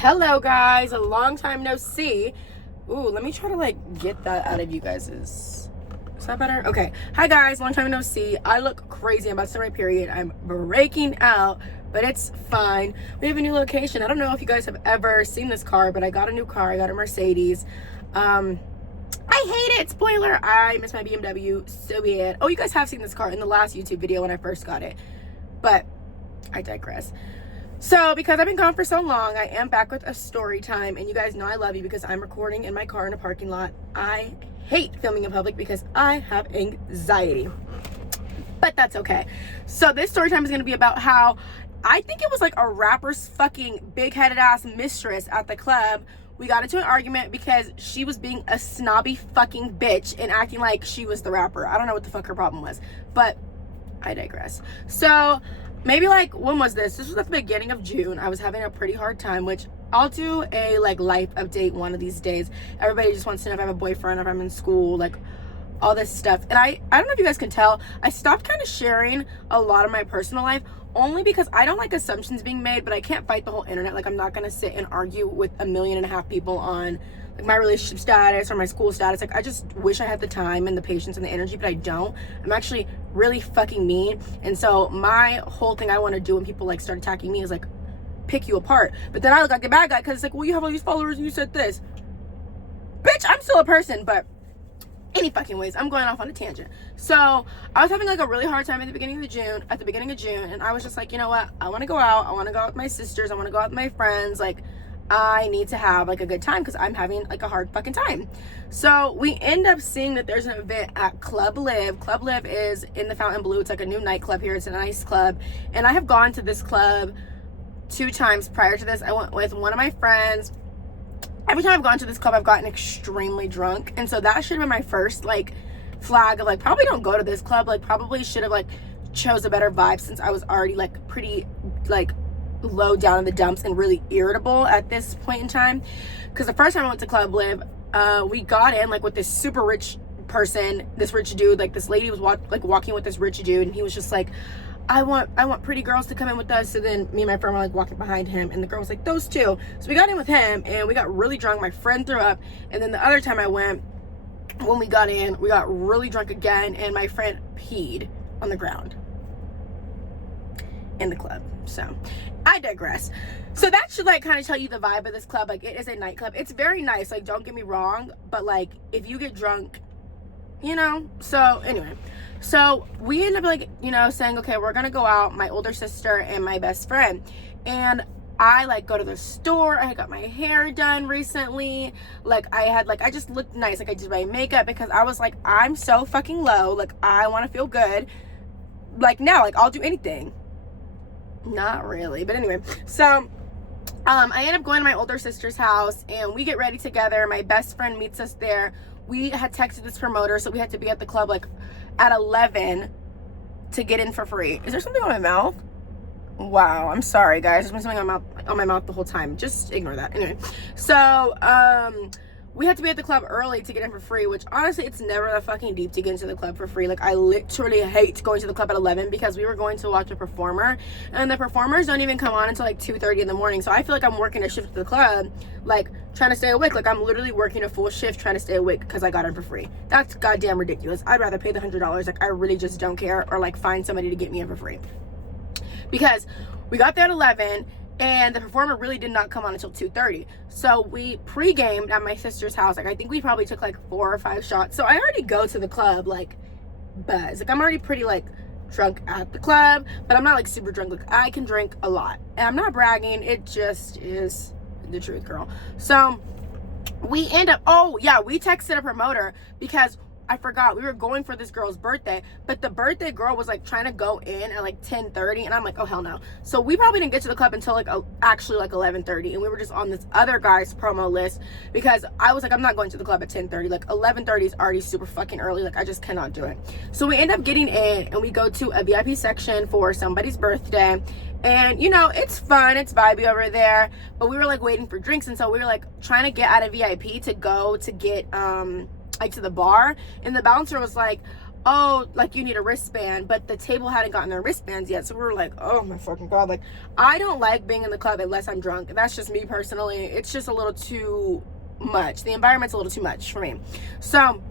Hello guys, a long time no see. Ooh, let me try to like get that out of you guys's. Is that better? Okay. Hi guys, long time no see. I look crazy. I'm about to start my period. I'm breaking out, but it's fine. We have a new location. I don't know if you guys have ever seen this car, but I got a new car. I got a Mercedes. I hate it. Spoiler, I miss my BMW so bad. Oh, you guys have seen this car in the last YouTube video when I first got it, but I digress. So because I've been gone for so long, I am back with a story time, and you guys know I love you because I'm recording in my car in a parking lot. I hate filming in public because I have anxiety, but that's okay. So this story time is going to be about how I think it was like a rapper's fucking big-headed ass mistress at the club. We got into an argument because she was being a snobby fucking bitch and acting like she was the rapper. I don't know what the fuck her problem was, but I digress. So maybe like, when was this? This was at the beginning of June. I was having a pretty hard time, which I'll do a like life update one of these days. Everybody just wants to know if I have a boyfriend, if I'm in school, like all this stuff. And I don't know if you guys can tell, I stopped kind of sharing a lot of my personal life only because I don't like assumptions being made, but I can't fight the whole internet. Like, I'm not gonna sit and argue with 1.5 million people on like my relationship status or my school status. Like, I just wish I had the time and the patience and the energy, but I don't. I'm actually really fucking mean, and so my whole thing I want to do when people like start attacking me is like pick you apart. But then I look like the bad guy because it's like, well, you have all these followers and you said this. Bitch, I'm still a person. But any fucking ways, I'm going off on a tangent. So I was having like a really hard time at the beginning of June, and I was just like, you know what, I want to go out. I want to go out with my sisters. I want to go out with my friends. Like, I need to have like a good time because I'm having like a hard fucking time. So we end up seeing that there's an event at Club Live. Club Live is in the Fountain Blue. It's like a new nightclub here. It's a nice club, and I have gone to this club 2 times prior to this. I went with one of my friends. Every time I've gone to this club, I've gotten extremely drunk, and so that should have been my first like flag of like, probably don't go to this club. Like, probably should have like chose a better vibe since I was already like pretty like low down in the dumps and really irritable at this point in time. Because the first time I went to Club Live, we got in like with this super rich person, this rich dude. Like, this lady was walking with this rich dude, and he was just like, I want pretty girls to come in with us. So then me and my friend were like walking behind him, and the girl was like, those two. So we got in with him, and we got really drunk. My friend threw up, and then the other time I went, when we got in, we got really drunk again, and my friend peed on the ground in the club. So I digress. So that should like kind of tell you the vibe of this club. Like, it is a nightclub. It's very nice, like, don't get me wrong, but like, if you get drunk, you know. So anyway, so we end up like, you know, saying, okay, we're gonna go out, my older sister and my best friend. And I like go to the store. I got my hair done recently. Like, I just looked nice. Like, I did my makeup because I was like, I'm so fucking low. Like, I want to feel good. Like, now, like, I'll do anything. Not really, but anyway. So I end up going to my older sister's house, and we get ready together. My best friend meets us there. We had texted this promoter, so we had to be at the club like at 11 to get in for free. Is there something on my mouth? Wow, I'm sorry guys, there's been something on my mouth the whole time. Just ignore that. Anyway, so we had to be at the club early to get in for free, which honestly, it's never that fucking deep to get into the club for free. Like, I literally hate going to the club at 11 because we were going to watch a performer, and the performers don't even come on until like 2:30 in the morning. So I feel like I'm working a shift at the club, like trying to stay awake. Like, I'm literally working a full shift trying to stay awake because I got in for free. That's goddamn ridiculous. I'd rather pay the $100. Like, I really just don't care, or like find somebody to get me in for free. Because we got there at 11, and the performer really did not come on until 2:30. So we pre-gamed at my sister's house. Like, I think we probably took like 4 or 5 shots. So I already go to the club like buzzed. Like, I'm already pretty like drunk at the club, but I'm not like super drunk. Like, I can drink a lot, and I'm not bragging. It just is the truth, girl. So we end up, oh yeah, we texted a promoter because I forgot we were going for this girl's birthday, but the birthday girl was like trying to go in at like 10:30, and I'm like, oh hell no. So we probably didn't get to the club until like actually like 11:30, and we were just on this other guy's promo list because I was like, I'm not going to the club at 10:30. Like, 11:30 is already super fucking early. Like, I just cannot do it. So we end up getting in, and we go to a VIP section for somebody's birthday, and you know, it's fun, it's vibey over there, but we were like waiting for drinks, and so we were like trying to get out of VIP to go to get like to the bar, and the bouncer was like, oh, like, you need a wristband, but the table hadn't gotten their wristbands yet. So we were like, oh my fucking God. Like, I don't like being in the club unless I'm drunk. That's just me personally. It's just a little too much. The environment's a little too much for me. So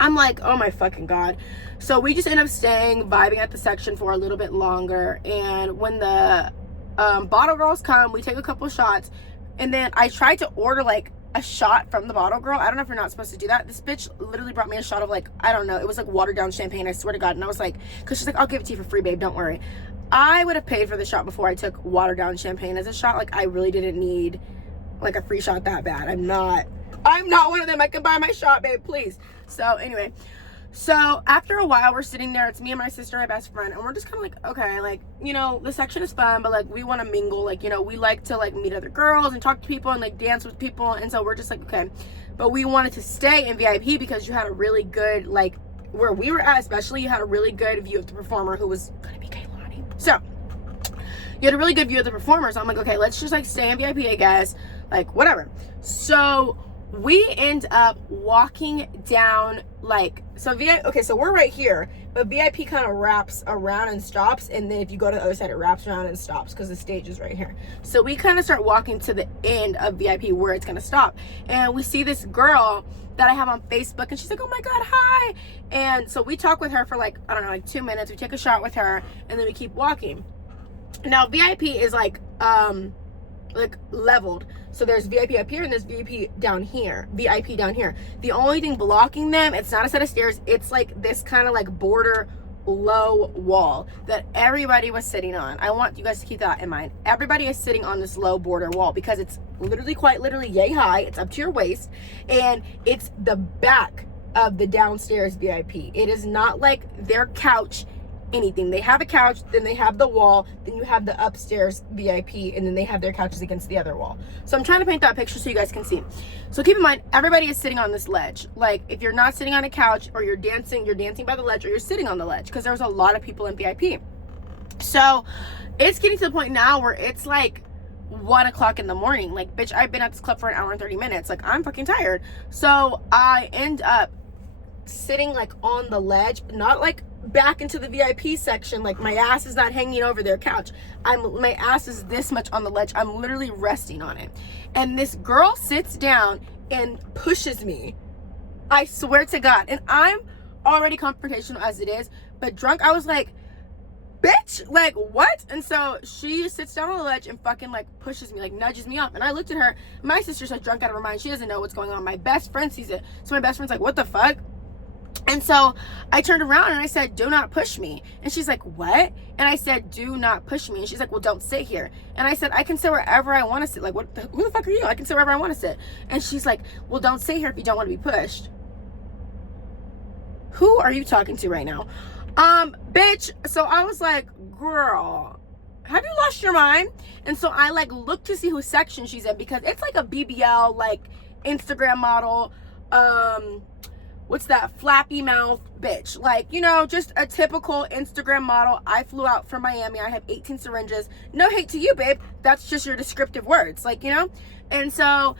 I'm like, oh my fucking God. So we just end up staying, vibing at the section for a little bit longer. And when the bottle girls come, we take a couple shots. And then I tried to order like a shot from the bottle girl. I don't know if you're not supposed to do that. This bitch literally brought me a shot of like, I don't know, it was like watered down champagne, I swear to God. And I was like, because she's like, I'll give it to you for free, babe, don't worry. I would have paid for the shot before I took watered down champagne as a shot. Like, I really didn't need like a free shot that bad. I'm not one of them. I can buy my shot, babe, please. So anyway, so after a while, we're sitting there. It's me and my sister, my best friend, and we're just kind of like, okay, like, you know, the section is fun, but like, we want to mingle. Like, you know, we like to like meet other girls and talk to people and like dance with people. And so we're just like, okay, but we wanted to stay in VIP because you had a really good, like, where we were at, especially, you had a really good view of the performer, who was gonna be Kaylani. So you had a really good view of the performer. So I'm like, okay, let's just like stay in VIP, I guess, like whatever. So we end up walking down, like, so VIP, okay, so we're right here, but VIP kind of wraps around and stops, and then if you go to the other side, it wraps around and stops because the stage is right here. So we kind of start walking to the end of VIP where it's gonna stop, and we see this girl that I have on Facebook, and she's like, oh my God, hi. And so we talk with her for like, I don't know, like 2 minutes. We take a shot with her, and then we keep walking. Now VIP is like leveled. So there's VIP up here and there's VIP down here. The only thing blocking them, it's not a set of stairs, it's like this kind of like border low wall that everybody was sitting on. I want you guys to keep that in mind. Everybody is sitting on this low border wall because it's literally, quite literally, yay high. It's up to your waist, and it's the back of the downstairs VIP. It is not like their couch anything. They have a couch, then they have the wall, then you have the upstairs VIP, and then they have their couches against the other wall. So I'm trying to paint that picture so you guys can see. So keep in mind, everybody is sitting on this ledge. Like, if you're not sitting on a couch, or you're dancing by the ledge, or you're sitting on the ledge, because there's a lot of people in VIP. So it's getting to the point now where it's like 1 o'clock in the morning. Like, bitch, I've been at this club for an hour and 30 minutes. Like, I'm fucking tired. So I end up sitting like on the ledge, not like back into the VIP section, like my ass is not hanging over their couch. My ass is this much on the ledge. I'm literally resting on it. And this girl sits down and pushes me. I swear to God. And I'm already confrontational as it is, but drunk, I was like, bitch, like, what? And so she sits down on the ledge and fucking like pushes me, like nudges me up. And I looked at her. My sister's like drunk out of her mind. She doesn't know what's going on. My best friend sees it. So my best friend's like, what the fuck? And so I turned around and I said, do not push me. And she's like, what? And I said, do not push me. And she's like, well, don't sit here. And I said, I can sit wherever I want to sit. Like, who the fuck are you? I can sit wherever I want to sit. And she's like, well, don't sit here if you don't want to be pushed. Who are you talking to right now? Bitch. So I was like, girl, have you lost your mind? And so I like looked to see whose section she's in, because it's like a BBL, like Instagram model, what's that, flappy mouth bitch, like, you know, just a typical Instagram model. I flew out from Miami. I have 18 syringes. No hate to you, babe, that's just your descriptive words, like, you know. And so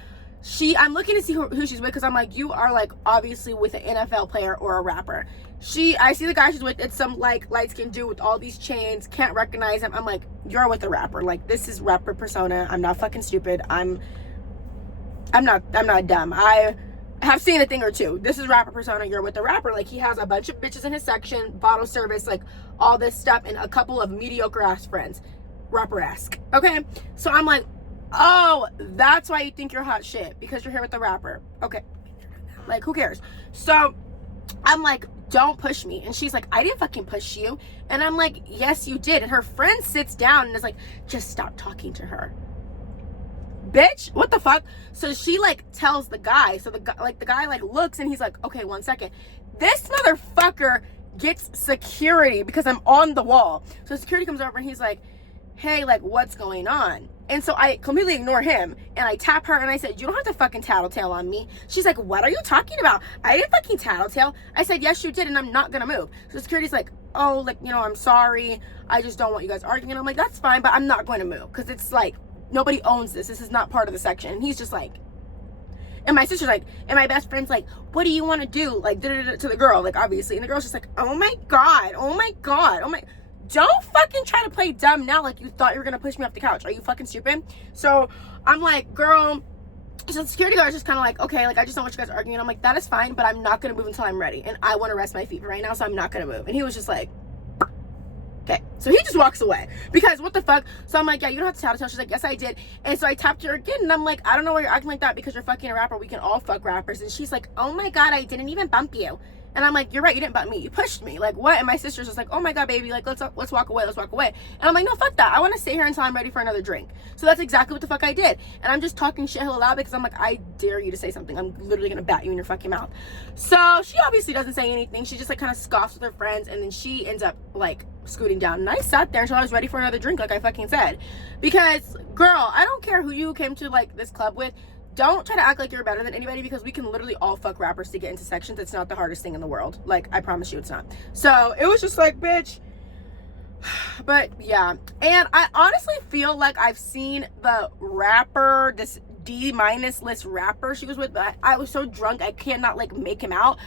I'm looking to see who she's with, because I'm like, you are like obviously with an NFL player or a rapper. I see the guy she's with, it's some like light-skinned dude with all these chains, can't recognize him. I'm like, you're with a rapper. Like, this is rapper persona. I'm not fucking stupid. I'm not dumb. I have seen a thing or two. This is rapper persona. You're with the rapper. Like, he has a bunch of bitches in his section, bottle service, like all this stuff, and a couple of mediocre ass friends, rapper-esque. Okay, so I'm like, oh, that's why you think you're hot shit, because you're here with the rapper. Okay, like, who cares? So I'm like, don't push me. And she's like, I didn't fucking push you. And I'm like, yes, you did. And her friend sits down and is like, just stop talking to her. Bitch, what the fuck? So she like tells the guy. So the guy like looks and he's like, okay, 1 second. This motherfucker gets security because I'm on the wall. So security comes over and he's like, hey, like, what's going on? And so I completely ignore him and I tap her and I said, you don't have to fucking tattletale on me. She's like, what are you talking about? I didn't fucking tattletale. I said, yes, you did, and I'm not gonna move. So security's like, oh, like, you know, I'm sorry. I just don't want you guys arguing. And I'm like, that's fine, but I'm not going to move, because it's like, nobody owns this. This is not part of the section. And he's just like, And my sister's like, and my best friend's like, what do you want to do? Like, to the girl, like, obviously. And the girl's just like, oh my God. Don't fucking try to play dumb now like you thought you were going to push me off the couch. Are you fucking stupid? So I'm like, girl. So the security guard is just kind of like, okay, like, I just don't want you guys arguing. And I'm like, that is fine, but I'm not going to move until I'm ready. And I want to rest my feet right now, so I'm not going to move. And he was just like, okay. So he just walks away because what the fuck? So I'm like, yeah, you don't have to tattletale. She's like, yes, I did. And so I tapped her again, and I'm like, I don't know why you're acting like that because you're fucking a rapper. We can all fuck rappers. And she's like, oh my God, I didn't even bump you. And I'm like, you're right, you didn't bump me. You pushed me. Like, what? And my sister's just like, oh my God, baby, like, let's walk away. And I'm like, no, fuck that. I want to stay here until I'm ready for another drink. So that's exactly what the fuck I did. And I'm just talking shit hella loud because I'm like, I dare you to say something. I'm literally gonna bat you in your fucking mouth. So she obviously doesn't say anything. She just like kind of scoffs with her friends, and then she ends up like scooting down. And I sat there until I was ready for another drink, like I fucking said. Because, girl, I don't care who you came to like this club with. Don't try to act like you're better than anybody because we can literally all fuck rappers to get into sections. It's not the hardest thing in the world. Like, I promise you it's not. So it was just like, bitch. But yeah. And I honestly feel like I've seen the rapper, this D- list rapper she was with, but I was so drunk I cannot like make him out.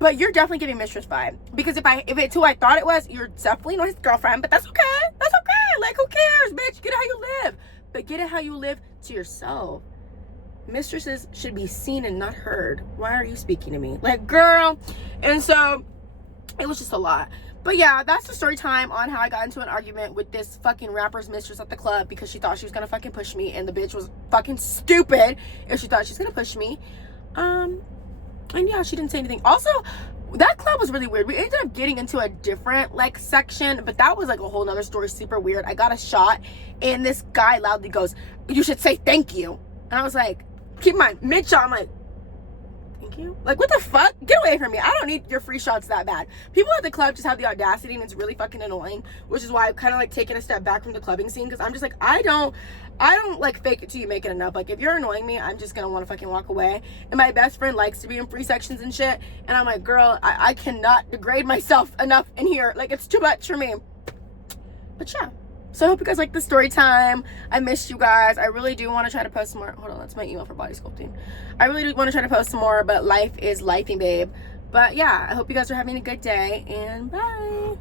But you're definitely giving Mistress vibe. Because if it's who I thought it was, you're definitely not his girlfriend. But that's okay. That's okay. Like, who cares, bitch? Get it how you live. But get it how you live to yourself. Mistresses should be seen and not heard. Why are you speaking to me? Like, girl. And so it was just a lot. But yeah, that's the story time on how I got into an argument with this fucking rapper's mistress at the club because she thought she was gonna fucking push me, and the bitch was fucking stupid if she thought she was gonna push me. And yeah, she didn't say anything. Also, that club was really weird. We ended up getting into a different like section, but that was like a whole nother story. Super weird. I got a shot, and this guy loudly goes, "You should say thank you." And I was like, keep in mind, mid-shot, I'm like, thank you? Like, what the fuck? Get away from me. I don't need your free shots that bad. People at the club just have the audacity, and it's really fucking annoying, which is why I've kind of, like, taken a step back from the clubbing scene, because I'm just like, I don't, like, fake it till you make it enough. Like, if you're annoying me, I'm just gonna want to fucking walk away. And my best friend likes to be in free sections and shit, and I'm like, girl, I cannot degrade myself enough in here. Like, it's too much for me. But yeah. So I hope you guys like the story time. I missed you guys. I really do want to try to post some more. Hold on, that's my email for body sculpting. I really do want to try to post some more, but life is lifing, babe. But yeah, I hope you guys are having a good day, and bye.